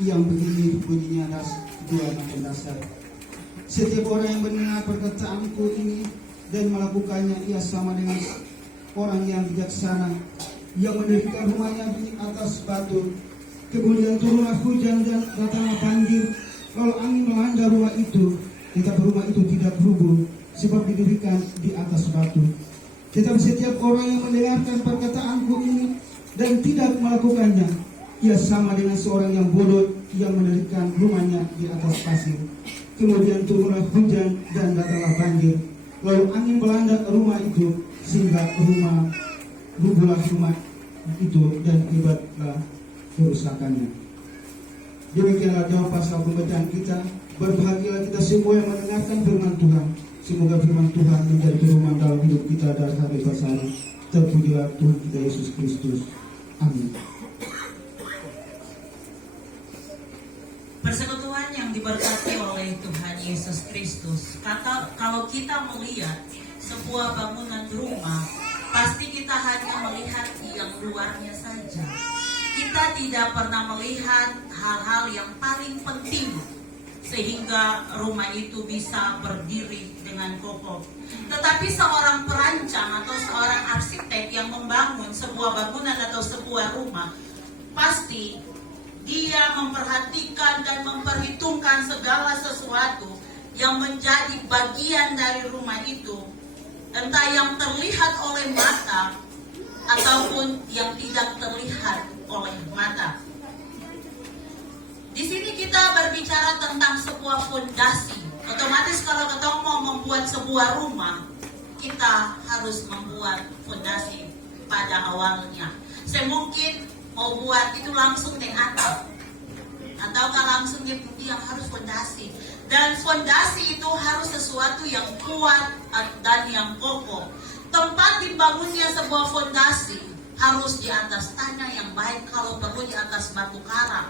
yang begini bunyinya dua macam dasar. Setiap orang yang mendengar perkataanku ini dan melakukannya, ia sama dengan orang yang bijaksana yang mendirikan rumahnya di atas batu. Kemudian turunlah hujan dan datanglah banjir, lalu angin melanda rumah itu, tetapi rumah itu tidak rubuh, sebab didirikan di atas batu. Tetapi setiap orang yang mendengarkan perkataanku ini dan tidak melakukannya, ia sama dengan seorang yang bodoh yang mendirikan rumahnya di atas pasir. Kemudian turunlah hujan dan datanglah banjir, lalu angin melanda rumah itu, sehingga rubuhlah rumah itu dan akibatlah kerusakannya. Demikianlah jawab pasal pembacaan kita. Berbahagialah kita semua yang mendengarkan firman Tuhan. Semoga firman Tuhan menjadi perumahan dalam hidup kita dari hari ke hari. Terpujilah Tuhan kita Yesus Kristus. Amin. Persekutuan yang diberkati oleh Tuhan Yesus Kristus. Kalau kita melihat sebuah bangunan rumah, pasti kita hanya melihat yang luarnya saja. Kita tidak pernah melihat hal-hal yang paling penting sehingga rumah itu bisa berdiri dengan kokoh. Tetapi seorang perancang atau seorang arsitek yang membangun sebuah bangunan atau sebuah rumah, pasti dia memperhatikan dan memperhitungkan segala sesuatu yang menjadi bagian dari rumah itu, entah yang terlihat oleh mata ataupun yang tidak terlihat oleh mata. Di sini kita berbicara tentang sebuah fondasi. Otomatis kalau kita mau membuat sebuah rumah, kita harus membuat fondasi pada awalnya. Saya mungkin mau buat itu langsung dengan atap, ataukah langsung dia harus fondasi. Dan fondasi itu harus sesuatu yang kuat dan yang kokoh. Tempat dibangunnya sebuah fondasi harus di atas tanah yang baik, kalau perlu di atas batu karang.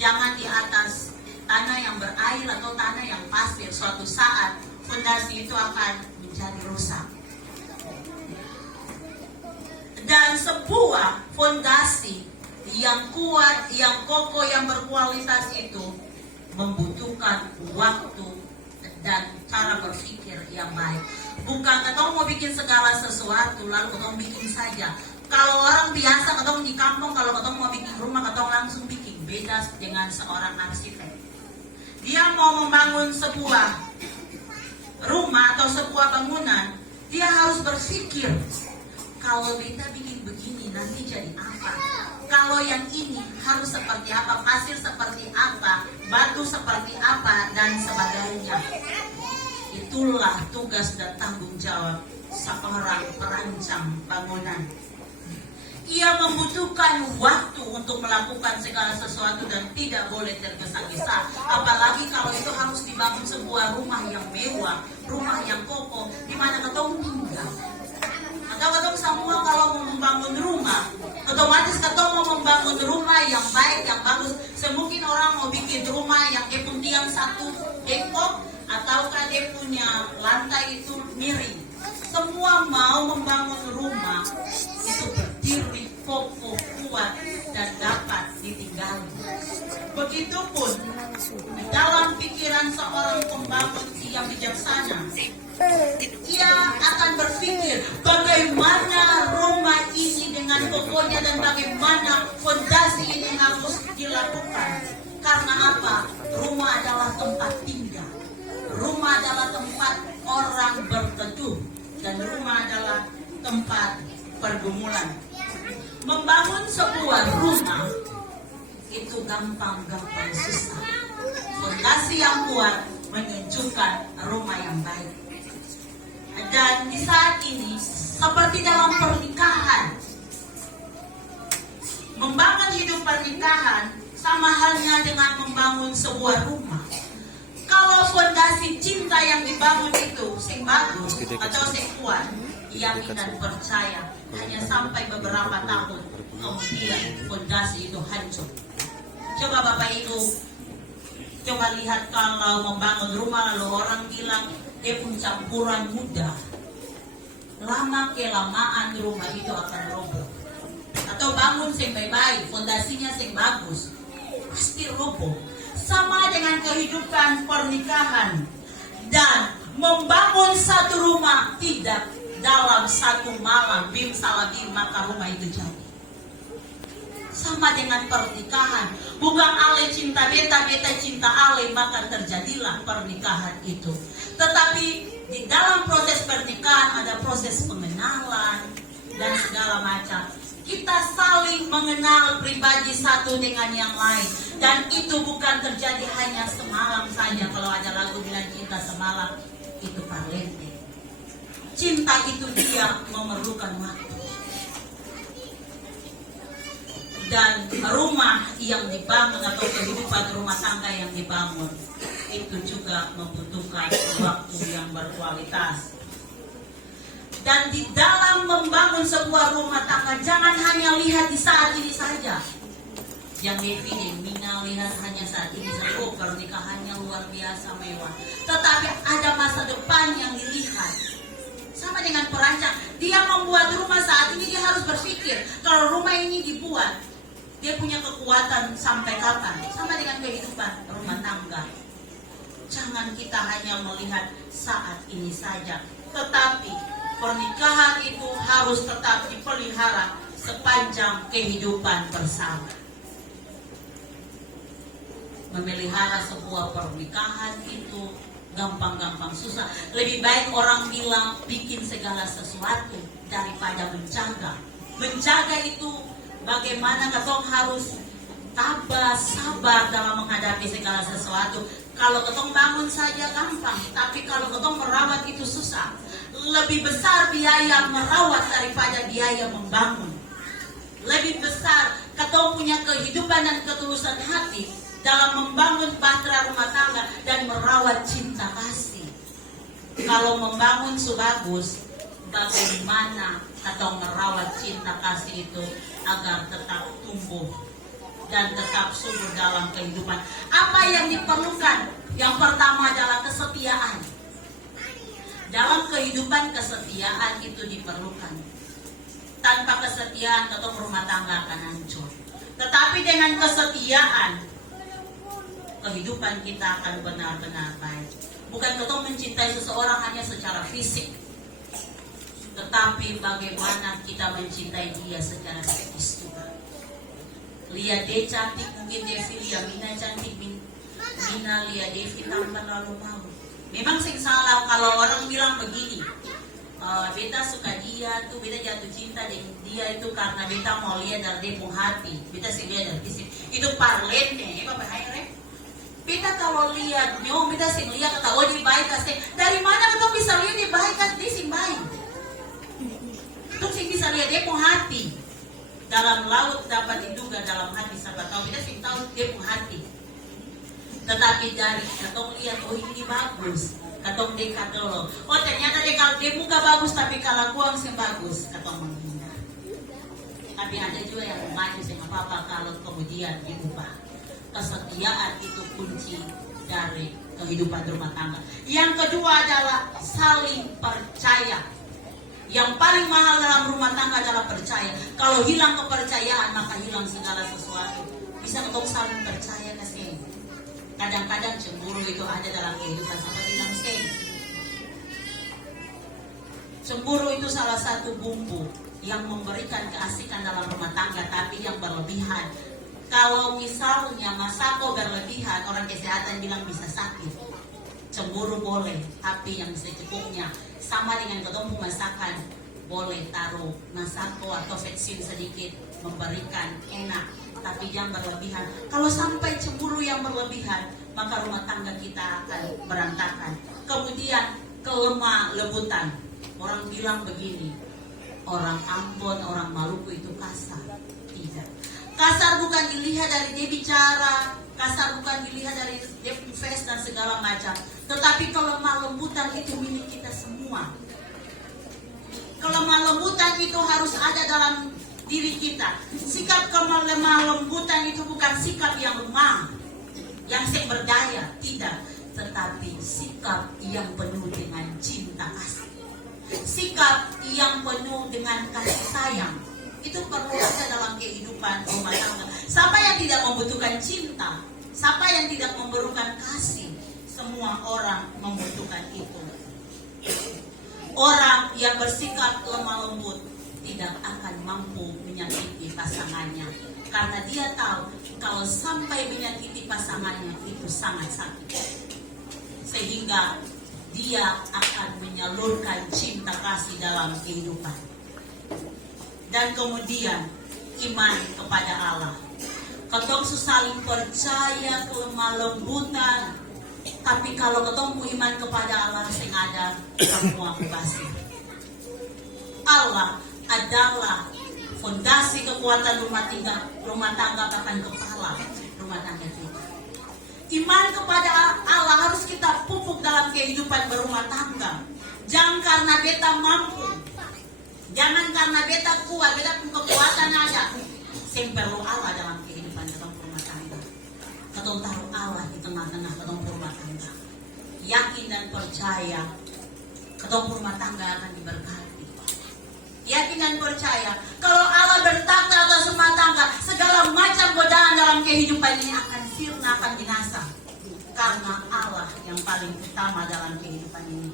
Jangan di atas tanah yang berair atau tanah yang pasir. Suatu saat fondasi itu akan menjadi rusak. Dan sebuah fondasi yang kuat, yang kokoh, yang berkualitas itu membutuhkan waktu dan cara berpikir yang baik. Bukan kita mau bikin segala sesuatu lalu kita bikin saja. Kalau orang biasa, kita di kampung, kalau kita mau bikin rumah, kita langsung bikin. Beda dengan seorang arsitek. Dia mau membangun sebuah rumah atau sebuah bangunan, dia harus berpikir, kalau kita bikin begini nanti jadi apa? Kalau yang ini harus seperti apa? Pasir seperti apa? Batu seperti apa? Dan sebagainya. Itulah tugas dan tanggung jawab seorang perancang bangunan. Ia membutuhkan waktu untuk melakukan segala sesuatu dan tidak boleh tergesa-gesa. Apalagi kalau itu harus dibangun sebuah rumah yang mewah, rumah yang kokoh, di mana ketemu tinggal. Atau ketemu semua kalau mau membangun rumah, otomatis ketemu mau membangun rumah yang baik, yang bagus. Semungkin orang mau bikin rumah yang dia pun tiang satu dekor, ataukah dia punya lantai itu miring. Semua mau membangun rumah itu berdiri kokoh, kuat, dan dapat ditinggali. Begitupun dalam pikiran seorang pembangun yang bijaksana, ia akan berpikir bagaimana rumah ini dengan kokohnya dan bagaimana fondasi ini harus dilakukan. Karena apa? Rumah adalah tempat tinggal. Rumah adalah tempat orang berteduh. Dan rumah adalah tempat pergumulan. Membangun sebuah rumah itu gampang-gampang susah. Fondasi yang kuat menunjukkan rumah yang baik. Dan di saat ini, seperti dalam pernikahan, membangun hidup pernikahan sama halnya dengan membangun sebuah rumah. Kalau fondasi cinta yang dibangun itu sing bagus atau sing kuat, yakin dan percaya, hanya sampai beberapa tahun kemudian fondasi itu hancur. Coba Bapak Ibu, coba lihat kalau membangun rumah lalu orang bilang dia pun campuran muda, lama kelamaan rumah itu akan roboh. Atau bangun sing baik-baik, fondasinya sing bagus, pasti roboh. Sama dengan kehidupan pernikahan dan membangun satu rumah tidak dalam satu malam, bim salah bim maka rumah itu jadi. Sama dengan pernikahan, bukan ale cinta beta, beta cinta ale maka terjadilah pernikahan itu. Tetapi di dalam proses pernikahan ada proses pengenalan dan segala macam. Kita saling mengenal pribadi satu dengan yang lain. Dan itu bukan terjadi hanya semalam saja. Kalau ada lagu bilang cinta semalam, itu parlente. Cinta itu dia memerlukan waktu. Dan rumah yang dibangun atau kehidupan rumah tangga yang dibangun, itu juga membutuhkan waktu yang berkualitas. Dan di dalam membangun sebuah rumah tangga, jangan hanya lihat di saat ini saja. Yang Devi dan Mina lihat hanya saat ini saja. Oh, pernikahannya luar biasa mewah. Tetapi ada masa depan yang dilihat. Sama dengan perancang, dia membuat rumah saat ini dia harus berpikir kalau rumah ini dibuat, dia punya kekuatan sampai kapan. Sama dengan kehidupan rumah tangga. Jangan kita hanya melihat saat ini saja, tetapi pernikahan itu harus tetap dipelihara sepanjang kehidupan bersama. Memelihara sebuah pernikahan itu gampang-gampang susah. Lebih baik orang bilang bikin segala sesuatu daripada menjaga. Menjaga itu bagaimana ketong harus tabah, sabar dalam menghadapi segala sesuatu. Kalau ketong bangun saja gampang, tapi kalau ketong merawat itu susah. Lebih besar biaya merawat daripada biaya membangun. Lebih besar ketong punya kehidupan dan ketulusan hati dalam membangun bahtera rumah tangga dan merawat cinta kasih. Kalau membangun sebagus, bagaimana ketong merawat cinta kasih itu agar tetap tumbuh dan tetap subur dalam kehidupan. Apa yang diperlukan? Yang pertama adalah kesetiaan. Dalam kehidupan kesetiaan itu diperlukan. Tanpa kesetiaan, ketong rumah tangga akan hancur. Tetapi dengan kesetiaan, kehidupan kita akan benar-benar baik. Bukan ketong mencintai seseorang hanya secara fisik, tetapi bagaimana kita mencintai dia secara psikis juga. Lihat dia cantik, mungkin Devi lihat Mina cantik, Mina lihat Devi tampan lalu mau. Memang sing salah kalau orang bilang begini, beta suka dia tuh, beta jatuh cinta dengan dia itu karena beta mau lihat dari dia hati. Beta sih lihat dari fisik. Itu parlente, apa bahaya? Beta kalau lihat nyong, beta sih lihat kata oh dia baik kasih. Dari mana kita bisa lihat dia baik kan? Dia sih baik. Tuh sih bisa lihat dia hati. Dalam laut dapat diduga dalam hati, siapa tahu beta sih tahu dia hati. Tetapi dari katong lihat, oh ini bagus, katong dekat dulu. Oh ternyata dia muka bagus, tapi kalau kuang sih bagus, katong menghindar. Tapi ada juga yang maju sih apa-apa kalau kemudian diubah. Kesetiaan itu kunci dari kehidupan rumah tangga. Yang kedua adalah saling percaya. Yang paling mahal dalam rumah tangga adalah percaya. Kalau hilang kepercayaan, maka hilang segala sesuatu. Bisa ketong saling percaya kasih. Kadang-kadang cemburu itu ada dalam kehidupan sampai bilang sih. Cemburu itu salah satu bumbu yang memberikan keasikan dalam rumah tangga, tapi yang berlebihan. Kalau misalnya masako berlebihan, orang kesehatan bilang bisa sakit. Cemburu boleh, tapi yang secukupnya. Sama dengan ketemu masakan, boleh taruh masako atau vaksin sedikit, memberikan enak. Tapi yang berlebihan. Kalau sampai cemburu yang berlebihan, maka rumah tangga kita akan berantakan. Kemudian kelemah lebutan. Orang bilang begini, orang Ambon, orang Maluku itu kasar. Tidak. Kasar bukan dilihat dari dia bicara, kasar bukan dilihat dari dia face dan segala macam. Tetapi kelemah lembutan itu milik kita semua. Kelemah lembutan itu harus ada dalam diri kita. Sikap kelemah lembutan itu bukan sikap yang lemah, yang sing berdaya, tidak, tetapi sikap yang penuh dengan cinta kasih, sikap yang penuh dengan kasih sayang. Itu perlu ada dalam kehidupan rumah tangga. Siapa yang yang tidak membutuhkan cinta? Siapa yang tidak memerlukan kasih? Semua orang membutuhkan itu. Orang yang bersikap lemah lembut tidak akan mampu menyakiti pasangannya, karena dia tahu kalau sampai menyakiti pasangannya itu sangat sakit, sehingga dia akan menyalurkan cinta kasih dalam kehidupan. Dan kemudian iman kepada Allah. Ketong saling percaya, kelemah lembutan, tapi kalau ketong iman kepada Allah sing ada semua kasih. Allah adalah fondasi kekuatan rumah tangga bahkan kepala rumah tangga kita. Iman kepada Allah harus kita pupuk dalam kehidupan berumah tangga. Jangan karena beta mampu, jangan karena beta kuat, beta pun kekuatan ada. Yang perlu Allah dalam kehidupan ketong rumah tangga. Ketong taruh Allah di tengah-tengah ketong rumah tangga. Yakin dan percaya ketong rumah tangga akan diberkati. Yakin dan percaya kalau Allah bertakhta atas rumah tangga, segala macam godaan dalam kehidupan ini akan sirna, akan binasa. Karena Allah yang paling utama dalam kehidupan ini.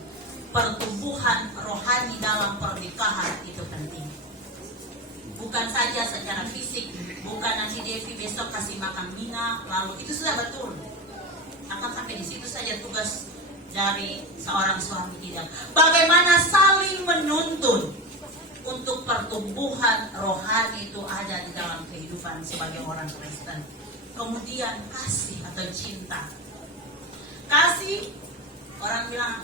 Pertumbuhan rohani dalam pernikahan itu penting. Bukan saja secara fisik, bukan nanti Devi besok kasih makan Mina, lalu itu sudah betul. Akan sampai di situ saja tugas dari seorang suami, tidak. Bagaimana saling menuntun untuk pertumbuhan rohani itu ada di dalam kehidupan sebagai orang Kristen. Kemudian kasih atau cinta. Kasih, orang bilang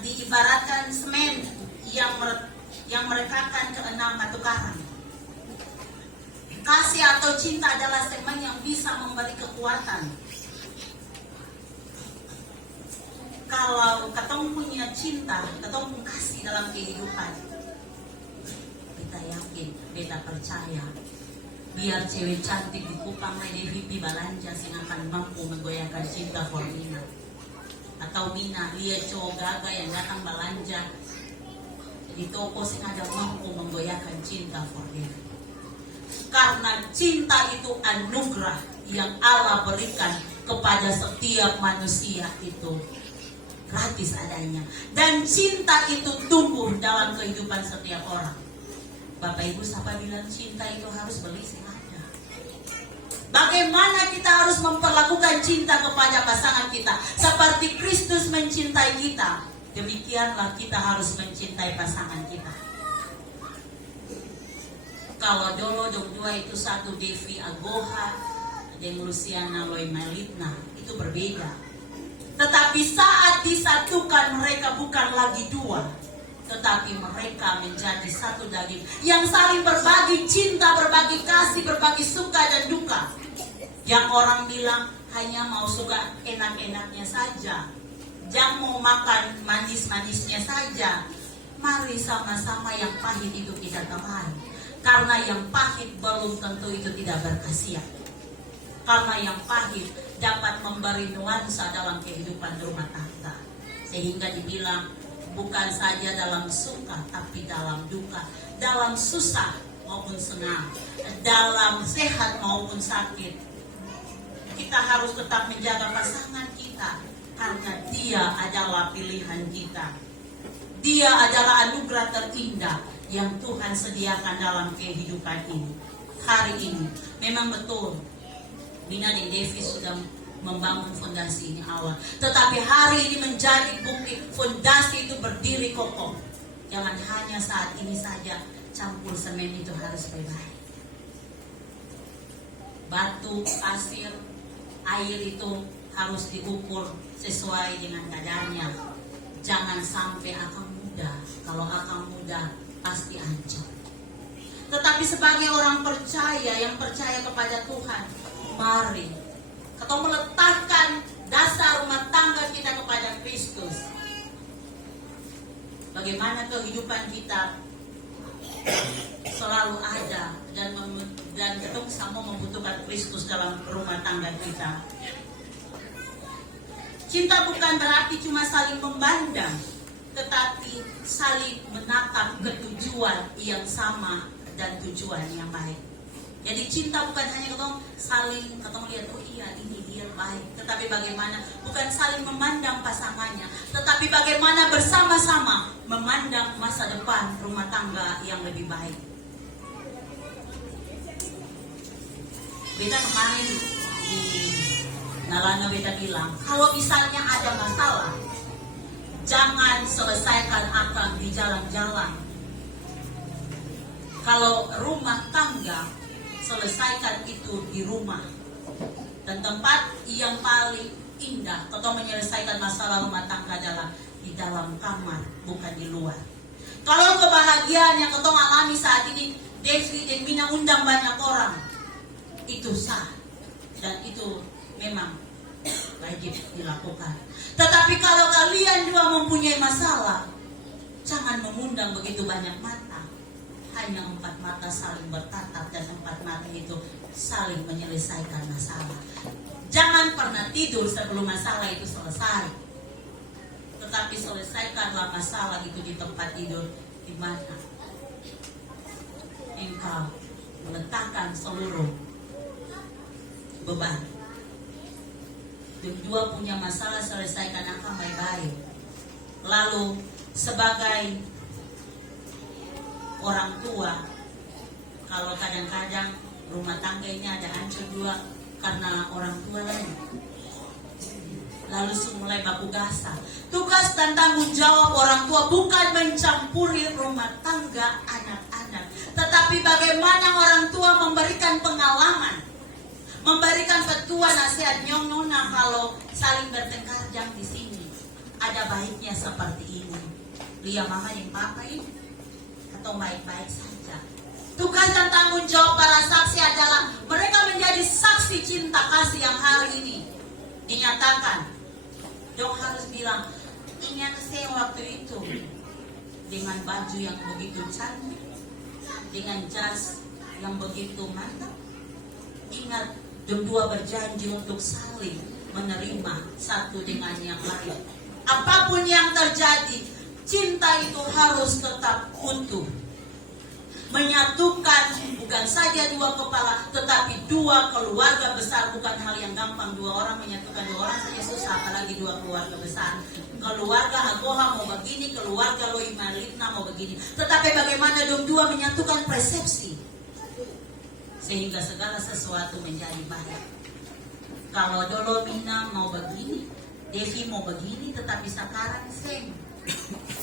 diibaratkan semen yang merekakan keenam batu karang. Kasih atau cinta adalah semen yang bisa memberi kekuatan. Kalau ketemu punya cinta, ketemu kasih dalam kehidupan, kita yakin, kita percaya, biar cewek cantik di Kupang Devi balanja sing akan mampu menggoyahkan cinta for Mina. Atau Mina lihat cowok gaga yang datang belanja di toko sing ada mampu menggoyahkan cinta for Devi. Karena cinta itu anugerah yang Allah berikan kepada setiap manusia itu gratis adanya. Dan cinta itu tumbuh dalam kehidupan setiap orang. Bapak Ibu, siapa bilang cinta itu harus beli sing ada? Bagaimana kita harus memperlakukan cinta kepada pasangan kita? Seperti Kristus mencintai kita, demikianlah kita harus mencintai pasangan kita. Kalau dulu dua itu satu Devi Agoha dan Luciana Loy Melitna, itu berbeda. Tetapi saat disatukan mereka bukan lagi dua, tetapi mereka menjadi satu daging yang saling berbagi cinta, berbagi kasih, berbagi suka dan duka. Yang orang bilang hanya mau suka enak-enaknya saja, jangan mau makan manis-manisnya saja. Mari sama-sama yang pahit itu kita telan. Karena yang pahit belum tentu itu tidak berkhasiat. Karena yang pahit dapat memberi nuansa dalam kehidupan rumah tangga. Sehingga dibilang bukan saja dalam suka, tapi dalam duka, dalam susah maupun senang, dalam sehat maupun sakit. Kita harus tetap menjaga pasangan kita, karena dia adalah pilihan kita. Dia adalah anugerah terindah yang Tuhan sediakan dalam kehidupan ini. Hari ini memang betul Mina dan Devi sudah membangun fondasi ini awal, tetapi hari ini menjadi bukti fondasi itu berdiri kokoh. Jangan hanya saat ini saja campur semen itu harus baik-baik. Batu, pasir, air itu harus diukur sesuai dengan kadarnya. Jangan sampai akang muda. Kalau akang muda pasti hancur. Tetapi sebagai orang percaya yang percaya kepada Tuhan, mari kita meletakkan dasar rumah tangga kita kepada Kristus. Bagaimana kehidupan kita selalu ada dan kita sama membutuhkan Kristus dalam rumah tangga kita. Cinta bukan berarti cuma saling memandang, tetapi saling menatap ke tujuan yang sama dan tujuan yang baik. Jadi cinta bukan hanya ketong saling ketong lihat, oh iya ini dia baik, tetapi bagaimana bukan saling memandang pasangannya, tetapi bagaimana bersama-sama memandang masa depan rumah tangga yang lebih baik. Beta kemarin di Nalana beta bilang, kalau misalnya ada masalah, jangan selesaikan akan di jalan-jalan. Kalau rumah tangga, selesaikan itu di rumah. Dan tempat yang paling indah atau menyelesaikan masalah rumah tangga adalah di dalam kamar, bukan di luar. Kalau kebahagiaan yang ketong alami saat ini, Devi dan Mina undang banyak orang, itu sah. Dan itu memang wajib dilakukan. Tetapi kalau kalian dua mempunyai masalah, jangan mengundang begitu banyak mata. Hanya 4 mata saling bertatap dan 4 mata itu saling menyelesaikan masalah. Jangan pernah tidur sebelum masalah itu selesai. Tetapi selesaikanlah masalah itu di tempat tidur di mana engkau meletakkan seluruh beban. Dua punya masalah, selesaikan akan baik-baik. Lalu sebagai orang tua, kalau kadang-kadang rumah tangga ini ada hancur dua karena orang tua lain, lalu mulai baku gasa. Tugas dan tanggung jawab orang tua bukan mencampuri rumah tangga anak-anak, tetapi bagaimana orang tua memberikan pengalaman, memberikan petua nasihat. Nyong nona kalau saling bertengkar jam di sini ada baiknya seperti ini. Lihat mama yang papa ini atau baik-baik saja. Tugas dan tanggung jawab para saksi adalah mereka menjadi saksi cinta kasih yang hari ini dinyatakan. Dong harus bilang, ingat saya waktu itu dengan baju yang begitu cantik, dengan jas yang begitu mantap. Ingat, dua berjanji untuk saling menerima satu dengan yang lain. Apapun yang terjadi, cinta itu harus tetap utuh. Menyatukan bukan saja dua kepala, tetapi dua keluarga besar. Bukan hal yang gampang. 2 orang menyatukan 2 orang saja susah, apalagi 2 keluarga besar. Keluarga Agoha mau begini, keluarga Loi Malina mau begini. Tetapi bagaimana dua menyatukan persepsi sehingga segala sesuatu menjadi baik. Kalau dulu Mina mau begini, Devi mau begini, tetapi sekarang same.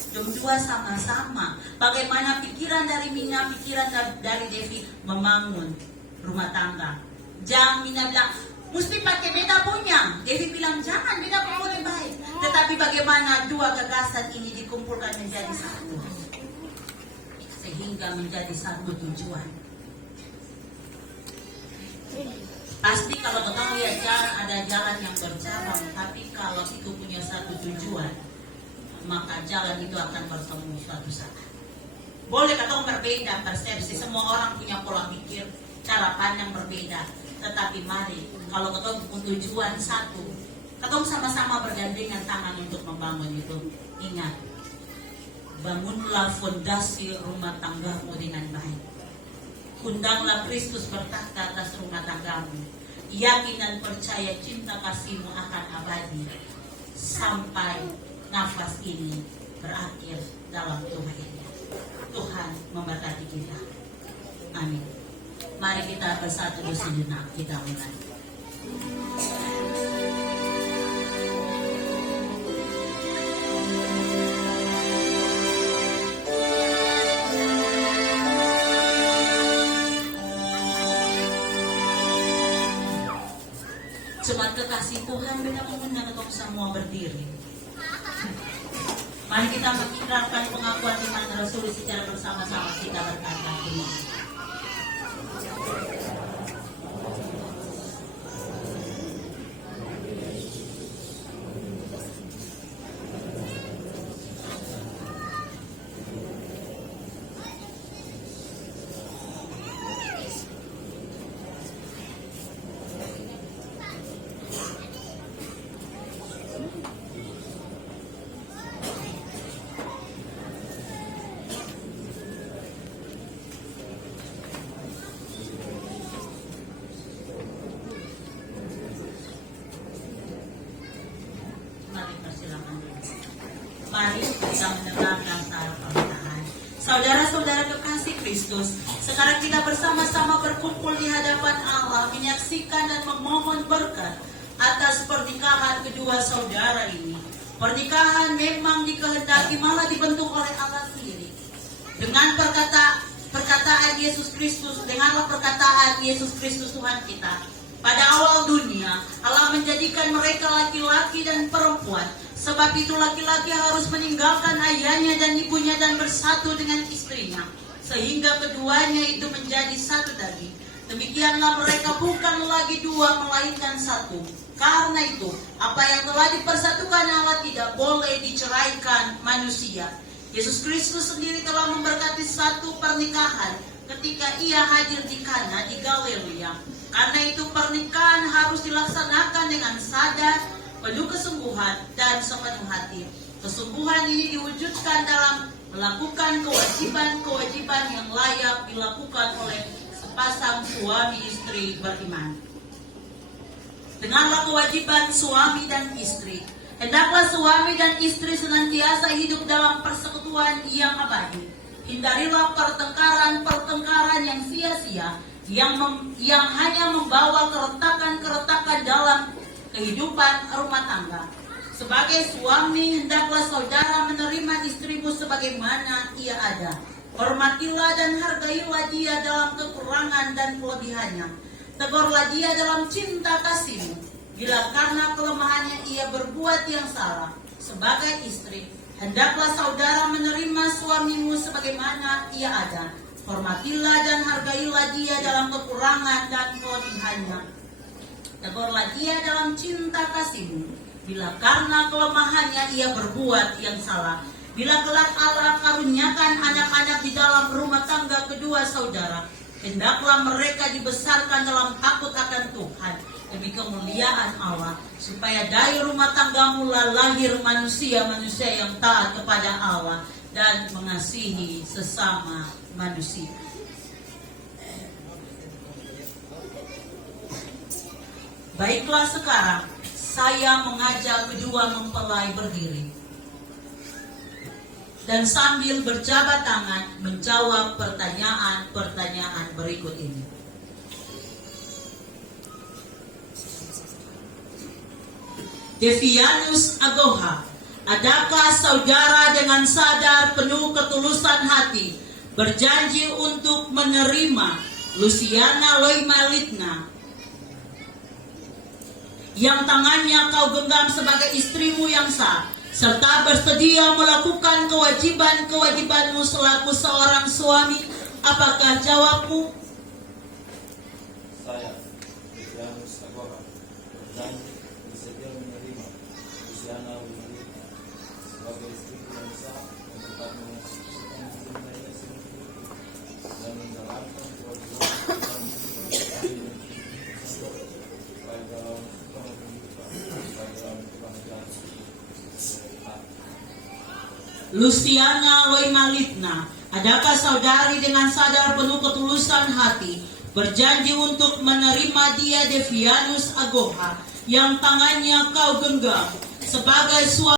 Dua sama-sama. Bagaimana pikiran dari Mina, pikiran dari Devi membangun rumah tangga. Jangan Mina bilang, mesti pakai beda punya. Devi bilang, jangan, beda pun boleh baik. Tetapi bagaimana 2 gagasan ini dikumpulkan menjadi satu, sehingga menjadi satu tujuan. Pasti kalau kita lihat jalan, ada jalan yang bercabang, tapi kalau itu punya satu tujuan, maka jalan itu akan bertemu suatu saat. Boleh kata berbeda persepsi, semua orang punya pola pikir, cara pandang berbeda. Tetapi mari, kalau ketemu tujuan satu, ketemu sama-sama bergandengan tangan untuk membangun itu. Ingat, bangunlah fondasi rumah tanggamu dengan baik. Undanglah Kristus bertakhta atas rumah tanggamu. Yakin dan percaya cinta kasihmu akan abadi sampai nafas ini berakhir dalam tubuhnya. Tuhan memberkati kita. Amin. Mari kita bersatu bersejenak, kita mulai. Jemaat kekasih Tuhan, kita mengundang untuk semua berdiri. Mari kita mengikrarkan pengakuan iman Rasul secara bersama-sama. Kita berkata, sedang menegakkan dasar pernikahan. Saudara-saudara kekasih Kristus, sekarang kita bersama-sama berkumpul di hadapan Allah, menyaksikan dan memohon berkat atas pernikahan kedua saudara ini. Pernikahan memang dikehendaki, malah dibentuk oleh Allah sendiri. Dengan perkataan Yesus Kristus, dengarlah perkataan Yesus Kristus Tuhan kita. Pada awal dunia, Allah menjadikan mereka laki-laki dan perempuan. Sebab itu laki-laki harus meninggalkan ayahnya dan ibunya dan bersatu dengan istrinya, sehingga keduanya itu menjadi satu daging. Demikianlah mereka bukan lagi dua, melainkan satu. Karena itu, apa yang telah dipersatukan Allah tidak boleh diceraikan manusia. Yesus Kristus sendiri telah memberkati satu pernikahan ketika ia hadir di Kana di Galilea. Karena itu pernikahan harus dilaksanakan dengan sadar, penuh kesungguhan dan sepenuh hati. Kesungguhan ini diwujudkan dalam melakukan kewajiban-kewajiban yang layak dilakukan oleh sepasang suami istri beriman. Dengarlah kewajiban suami dan istri. Hendaklah suami dan istri senantiasa hidup dalam persekutuan yang abadi. Hindarilah pertengkaran yang sia-sia, yang hanya membawa keretakan-keretakan dalam kehidupan rumah tangga. Sebagai suami, hendaklah saudara menerima istrimu sebagaimana ia ada. Hormatilah dan hargailah dia dalam kekurangan dan kelebihannya. Tegurlah dia dalam cinta kasihmu, bila karena kelemahannya ia berbuat yang salah. Sebagai istri, hendaklah saudara menerima suamimu sebagaimana ia ada. Hormatilah dan hargailah dia dalam kekurangan dan kelebihannya. Tegurlah dia dalam cinta kasihmu, bila karena kelemahannya ia berbuat yang salah. Bila kelak Allah karuniakan anak-anak di dalam rumah tangga kedua saudara, hendaklah mereka dibesarkan dalam takut akan Tuhan, demi kemuliaan Allah, supaya dari rumah tanggamu lahir manusia-manusia yang taat kepada Allah dan mengasihi sesama manusia. Baiklah, sekarang saya mengajak kedua mempelai berdiri dan sambil berjabat tangan menjawab pertanyaan-pertanyaan berikut ini. Devianus Agoha, adakah saudara dengan sadar penuh ketulusan hati berjanji untuk menerima Luciana Loimalitna yang tangannya kau genggam sebagai istrimu yang sah, serta bersedia melakukan kewajiban-kewajibanmu selaku seorang suami? Apakah jawabmu? Saya, Devianus Agoha, berjanji bersedia menerima Luciana Loimalitna sebagai istriku yang sah, dan tetap mencintai sendiri dan menjalankan kewajiban-kewajiban baik dalam Luciana Loimalitna, adakah saudari dengan sadar penuh ketulusan hati berjanji untuk menerima dia, Devianus Agoha, yang tangannya kau genggam sebagai suami